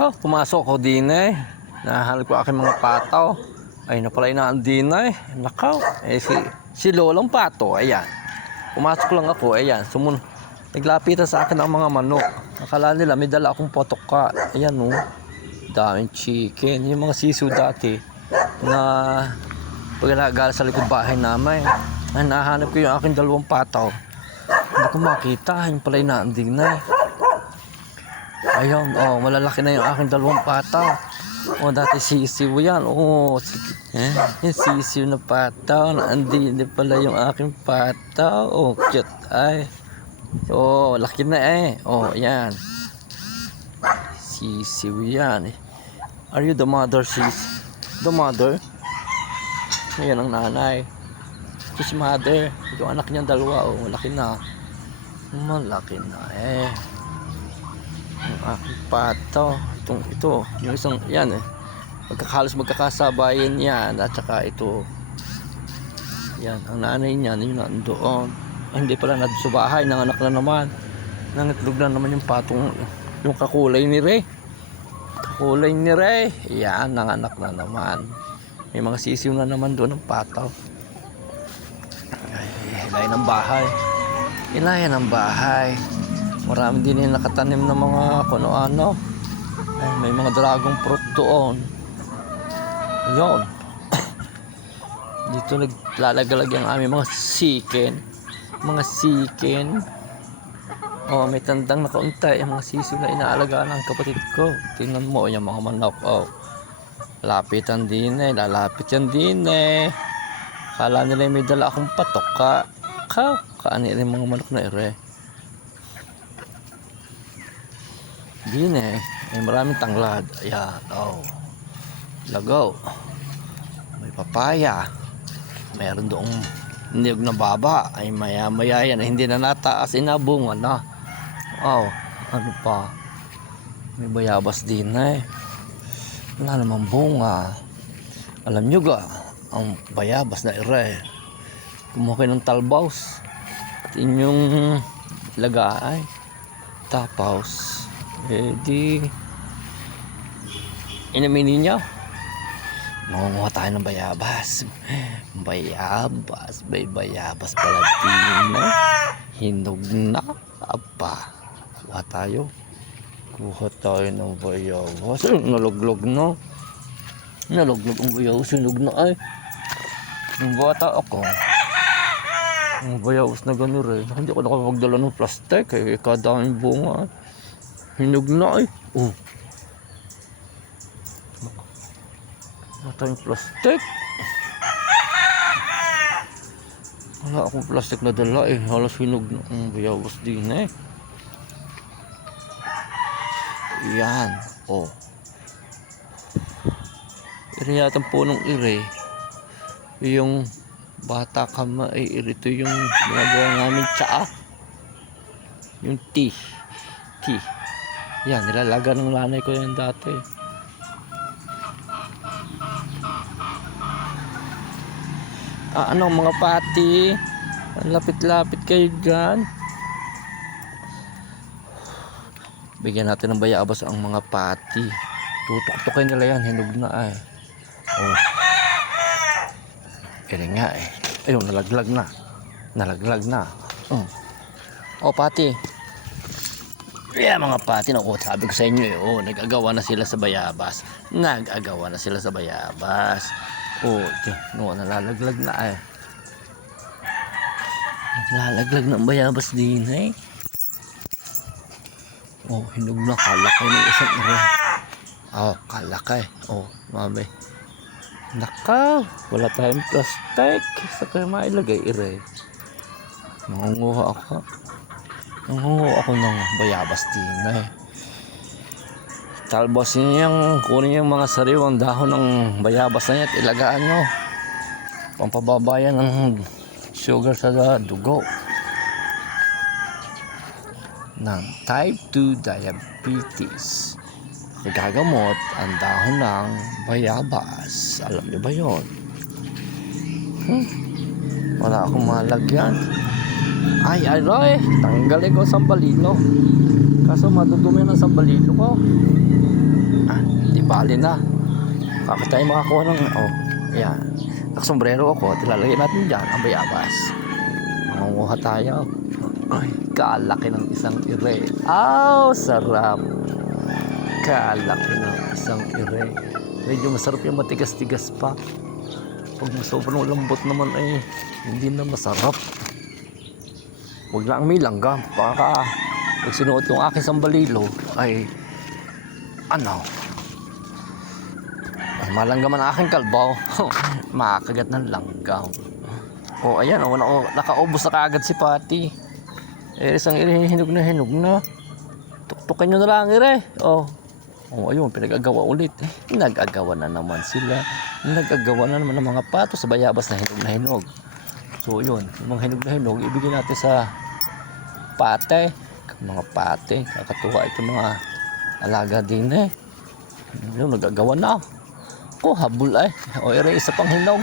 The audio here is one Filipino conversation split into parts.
Nako, pumasok ko din eh. Nahanap ko aking mga pataw. Ay na pala inaan din eh. Nako, si Lolong Pato, ayan. Pumasok lang ako, ayan. Naglapitan sa akin ang mga manok. Akala nila may dala akong potoka. Ayan oh. Daming chicken. Yung mga sisu dati na pag nagala sa likod bahay namin. Ay nahanap ko yung aking dalawang pataw. Hindi ko makita. Yung pala inaan din eh. Ayun, oh, malalaki na yung aking dalawang pataw. Oh, dati sisiw yan. Oh, yung sisiw na pataw. Andin pala yung aking pataw. Oh, cute. Ay. Oh, laki na eh. Oh, yan. Sisiw yan. Are you the mother, sis? The mother? Ayan ang nanay. Ito si mother. Ito anak niya dalawa. Oh, malaki na. Malaki na eh. Ang aking pataw. Ito. Yung isang, yan eh. Halos magkakasabayan yan. At saka ito. Yan. Ang nanay niyan, yun nandoon. Ay, hindi pala nandun sa bahay. Nanganak na naman. Nangitlog na naman yung patong. Yung kakulay ni Ray. Kakulay ni Ray. Yan. Nanganak na naman. May mga sisiw na naman doon ng pataw. Ay, ilayan ng bahay. Ilayan ng bahay. Marami din yung nakatanim ng mga kuno-ano. Ay, may mga dragon fruit doon. Ayun. Dito naglalagalag yung aming mga chicken. Mga chicken. Oh, may tandang nakauntay. Yung mga sisiw na inaalagaan ng kapatid ko. Tingnan mo yung mga manok. Oh. Lapitan din eh. Lalapit yan din eh. Kala nila may dala akong patok. Kaani rin mga manok na ere. Din eh. May maraming tanglad. Ayan. Oh. Lagaw. May papaya. Mayroon doong niyog na baba. Ay maya-maya yan. Hindi na nataas. Inabungan na. Oh. Ano pa? May bayabas din eh. Wala namang bunga. Alam nyo ga, ang bayabas na ere. Kumuha kayo ng talbaws. Yung lagay. Tapos di inamin ninyo. Mangunguha tayo ng bayabas. Bayabas. May bayabas pala din eh. Hinog na. Aba. Kuha tayo. Kuha tayo ng bayabas. Naluglog na. Naluglog ang bayabas. Hinog na ay. Yung bata ako. Ang bayabas na gano'n rin. Hindi ko nakapagdala ng plastic. Kaya kadaming bunga. Hinog na eh. Oh. Wala tayong plastic. Wala akong plastic na dala eh. Halos hinog na ang bayabas din eh. Yan. Oh. Iri yata ang punong iri. Yung bata kama ay irito yung ginagawa namin tsaa. Yung tea. Yan, nilalaga ng nanay ko yan dati. Ano mga pati? Lapit-lapit kayo dyan. Bigyan natin ng bayabas ang mga pati. Tutok-tukin nila yan, hinog na ay. Oh. Kaya nga eh. Ayun, nalaglag na. Nalaglag na. Oh, pati. Yeah, mga pati, naku, sabi ko sa inyo eh, oh, nag-agawa na sila sa bayabas. Nag-agawa na sila sa bayabas. Oh, no, nalalaglag na eh. Nalalaglag na ang bayabas din eh. Oh, hinog na, kalakay ng isang rin. Oh, kalakay. Oh, mami. Nakaw, wala tayong plastic. Sa kayo mailagay ire. Nangunguha ako. Nangunguha ako ng bayabas din eh. Talbosin niyang kunin yung mga sariwang dahon ng bayabas na yan at ilagaan nyo. Pampababayan ng sugar sa dugo. Ng type 2 diabetes. Gagamot ang dahon ng bayabas. Alam niyo ba yun? Wala akong malagyan. Ay, aroy, tanggalin ko ang sambalino. Kaso madudumi ng sambalino ko. bali na. Kapag tayo makakuha ng, ayan. Nakasombrero ako, tilalagay natin dyan ang bayabas. Mangunguha tayo. Ay, kalaki ng isang ire. Sarap. Kalaki ng isang ire. Medyo masarap yung matigas-tigas pa. Pag sobrang lambot naman ay hindi na masarap. Huwag lang may langgam. Baka pag sinuot yung aking sambalilo ay malanggaman ang aking kalbaw. Makakagat ng langgam. Ayan, nakaubos na kaagad si Pati. Isang ire, hinog na. Tuktukan nyo na lang, ire. Ayun, pinag-agawa ulit. Nag-agawa na naman sila. Nag-agawa na naman ng mga pato sa bayabas na hinog. So, yun. Yung mga hinog na hinog, ibigay natin sa pate. Mga pate. Kakatuwa ito mga alaga din eh. Yun, nag-agawa na. Habol ay. Ire, isa pang hinog.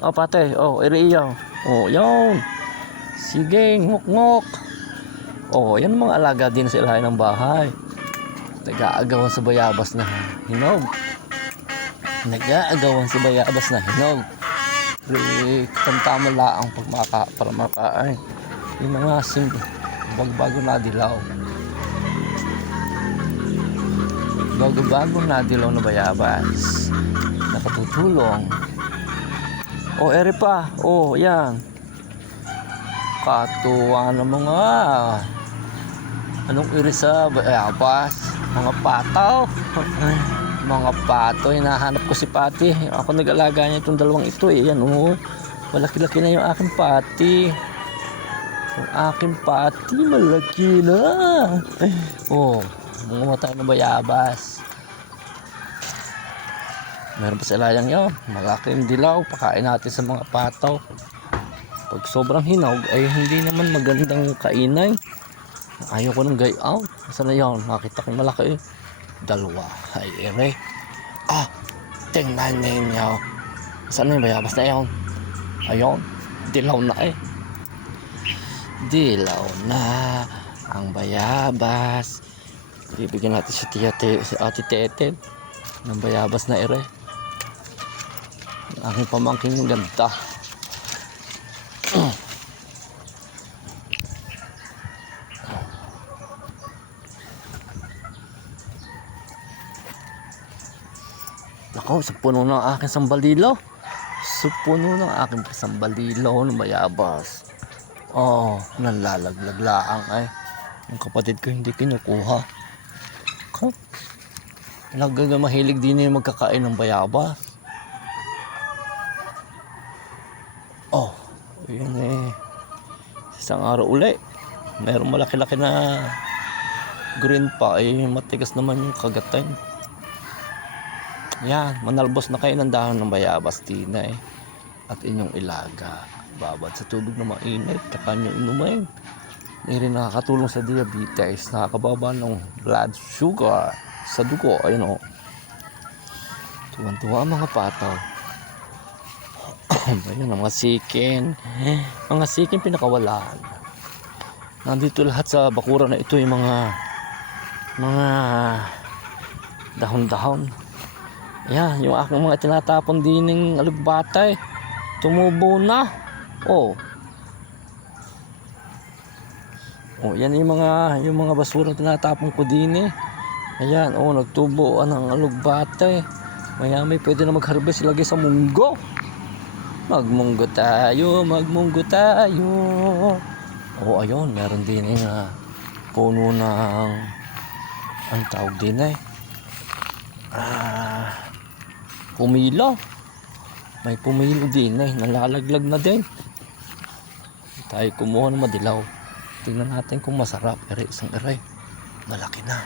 Pate. Ire iyaw. Yun. Sige, ngok-ngok. Yan mga alaga din sa ilahin ng bahay. Nag-aagawan sa bayabas na hinog. Tama lang para makain. Yung mga bago na dilaw. Bago na dilaw na bayabas. Nakatutulong. Ere pa. Yan. Katuwa ng mga anong iri sa bayabas. Mga pataw. Mga pato. Hinahanap ko si Pati. Ako nag-alaga niya itong dalawang ito. Yan malaki-laki na yung aking Pati. Yung aking Pati malaki na. Munguha tayo ng bayabas. Meron pa sa ilayang yun. Malaking dilaw. Pakain natin sa mga pataw. Pag sobrang hinog ay hindi naman magandang kainay. Ayaw ko ng gayaw. Saan na yun? Makita kong malaki. Dalawa. Ay, ere. Tingnan ninyo. Saan na yung bayabas na yun? Ayun. Dilaw na eh. Dilaw na ang bayabas. Bibigyan natin si Ate Tete ng bayabas na ere. Ang aking pamangkin yung ganda. Sa puno ng aking sambalilo. Ng bayabas. Nalalaglag laang ay. Yung kapatid ko hindi kinukuha. Mahilig din yung magkakain ng bayabas. Yun eh. Isang araw uli. Mayroong malaki-laki na green pa. Matigas naman yung kagatan. Yan, manalbos na kayo ng dahon ng bayabas din eh. At inyong ilaga. Babad sa tubig na mainit. Tsaka nyo inumin. Rin nakakatulong sa diabetes. Nakakababa ng blood sugar sa dugo. Ayun Tuwan-tuwa ang mga pataw. Ayun ang mga sikin. Mga sikin pinakawalan. Nandito lahat sa bakura na ito yung mga dahon-dahon. Yan, yung aking mga tinatapon din ng alugbatay. Tumubo na. Yan yung mga basura tinatapon ko din eh. Ayan, nagtubo ang alugbatay. Mayami pwede na mag-harvest, ilagay sa munggo. Magmunggo tayo. Ayun, meron din puno ng ang tawag din eh. Pumilo. May pumilo din eh. Nalalaglag na din. Tayo kumuha ng madilaw. Tingnan natin kung masarap. Isang ere. Malaki na.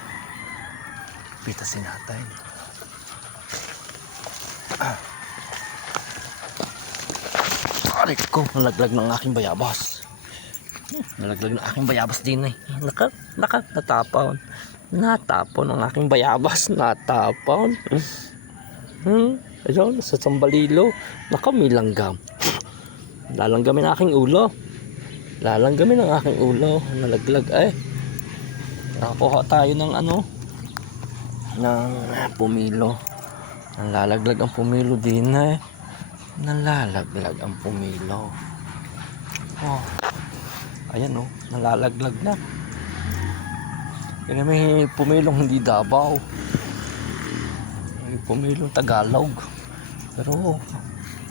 Pitasin natin. Aray ko, nalaglag ng aking bayabas. Nalaglag ng aking bayabas din eh. Natapon. Natapon ang aking bayabas. Natapon. Ayun, sa sambalilo. May langgam. Lalanggamin ang aking ulo. Nalaglag eh. Nakakuha tayo ng ng pumilo. Nalalaglag ang pumilo din eh. Nalalaglag ang pumilo. Oh. Ayan oh, nalalaglag na. Kaya may pumilong hindi Davao. May pumilong Tagalog. Pero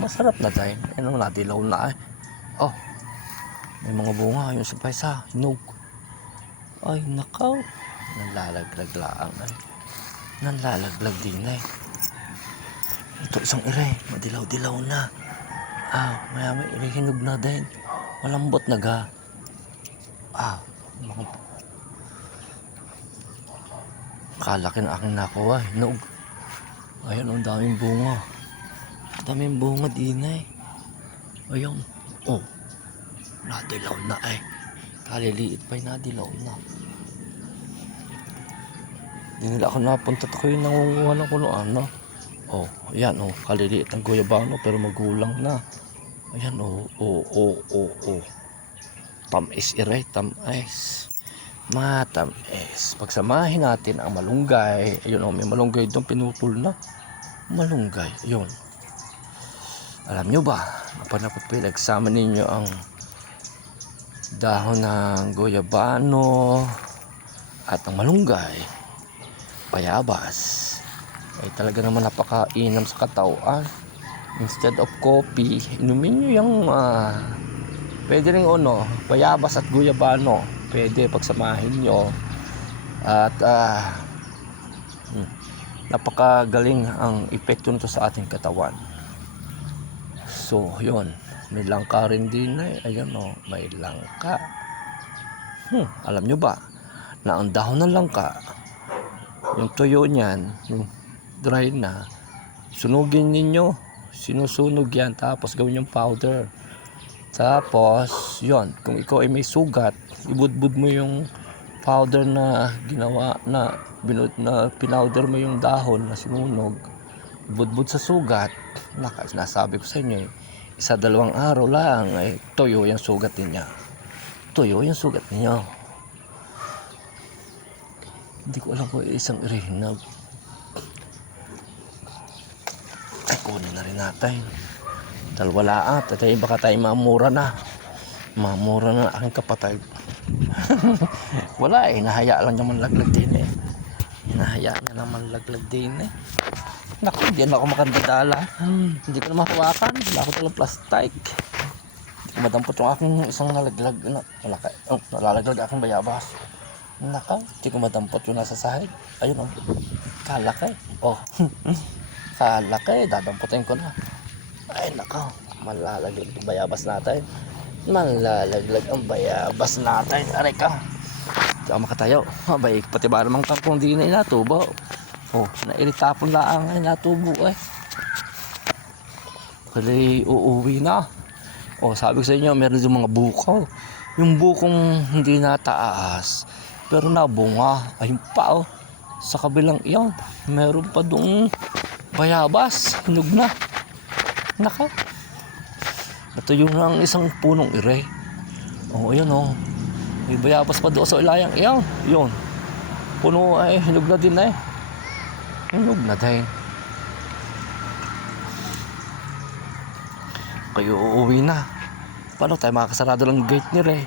masarap na tayo. Ano nadilaw na eh. Oh. May mga bunga yung sa paisa, hinog. Ay nakaw. Nalalaglag lang eh. Nalalaglag din eh. Ito isang ire, madilaw-dilaw na. Maya may ire hinog na din. Malambot na ga. Mga kalaki na aking nakuha, hinog. Ayan, ang daming bunga. Daming bunga din eh. Ayan, oh. Nadilaw na eh. Kaliliit pa nadilaw na. Hindi nila ako napunta at ako'y nangunguha ng kuno ano. Oh, ayan oh, kaliliit ng guyabano pero magulang na. Ayan oh. Tamis ire, tamis. Matamis. Pagsamahin natin ang malunggay. Ayun oh, may malunggay doon pinupul na. Malunggay, ayun. Alam nyo ba, kapag nagsama ninyo ang dahon ng guyabano at ang malunggay, bayabas, ay talaga naman napakainam sa katawan. Instead of coffee, inumin nyo yung pwede rin bayabas at guyabano. Pwede pagsamahin nyo. At napakagaling ang epekto nito sa ating katawan. So yun, may langka rin din eh. Ayan o, may langka. Alam nyo ba na ang dahon ng langka, yung tuyo niyan, yung dry na, sunugin ninyo, sinusunog yan, tapos gawin yung powder. Tapos yon, kung ikaw ay may sugat, ibudbud mo yung powder na ginawa na pinowder mo yung dahon na sinunog, ibudbud sa sugat. Nasabi ko sa inyo, 1-2 araw lang ay tuyo yung sugat niya. Tuyo yung sugat niyo. Hindi ko alam kung isang irihinag. Ay, kunin na rin natin. Dahil wala at baka tayo mamura na aking kapatid. Wala eh, nahaya lang naman laglag din eh. Naku, hindi na ako makandadala. Hindi ko na mahawakan, wala ako talang plastic. Hindi ko madampot yung aking isang nalaglag nalalaglag aking bayabas. Naka, hindi ko madampot yung nasa sahig. Ayun oh, kalaki. Oh. Kalaki, dadamputin ko na. Ay nako, malalaglag ang bayabas natin. Aray ka. Hindi ako makatayo. Abay, pati ba namang kampong di na inatubo. Oh, nairitapon lang ay natubo eh. Kali uuwi na. Oh, sabi ko sa inyo, meron yung mga buko. Yung bukong hindi nataas, pero nabunga. Ayun pa oh. Sa kabilang iyon, meron pa doong bayabas. Hinog na. Naka. Ito yung ang isang punong ire. Oh, ayan oh. May bayabas pa doon sa ilayang iyan. Yun. Puno ay hinog na din eh. Hinog na din. Kayo uuwi na. Paano tayo makakasarado ng gate ni Ray?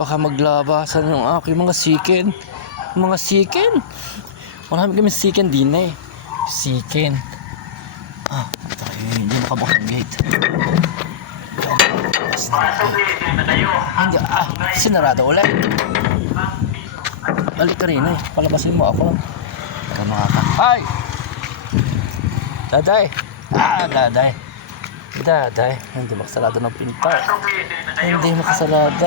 Baka maglabasan yung aking mga siken. Mga siken. Marami kami siken din eh. Siken. Hindi nakabukas ang gate. Hindi, sinarado ulit. Balik ka rin eh. Palabasin mo ako. Ay! Daday! Daday! Hindi makasarado ng pinto. Hindi makasarado.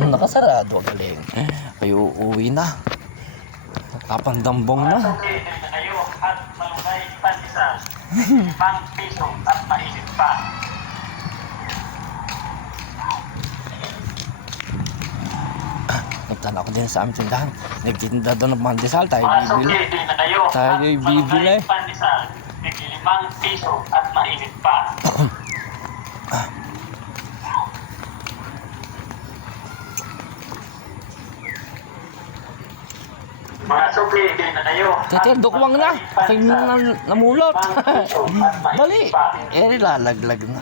Nakasarado. Galing. Kayo uuwi na. Nakapandambong na. Pang-piso at mainit pa. Nagtala ko din sa aming tindahan. Nagtitinda doon ng pandesal. Tayo bibili. Pandesal, tig-5 piso at mainit pa. Mga supli, din na kayo. Tete, dukwang na. Aking namulot. Dali. Lalaglag na.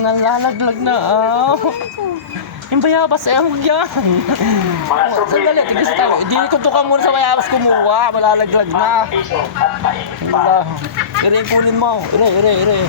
Nalalaglag na. Yung bayabas ay amog yan. Mga supli, Sandali, din na tigis kayo. tayo. Hindi ko tukang muna sa bayabas kumuha. Malalaglag na. Piso at painit pa. Wala. Ire, kunin mo. Ire.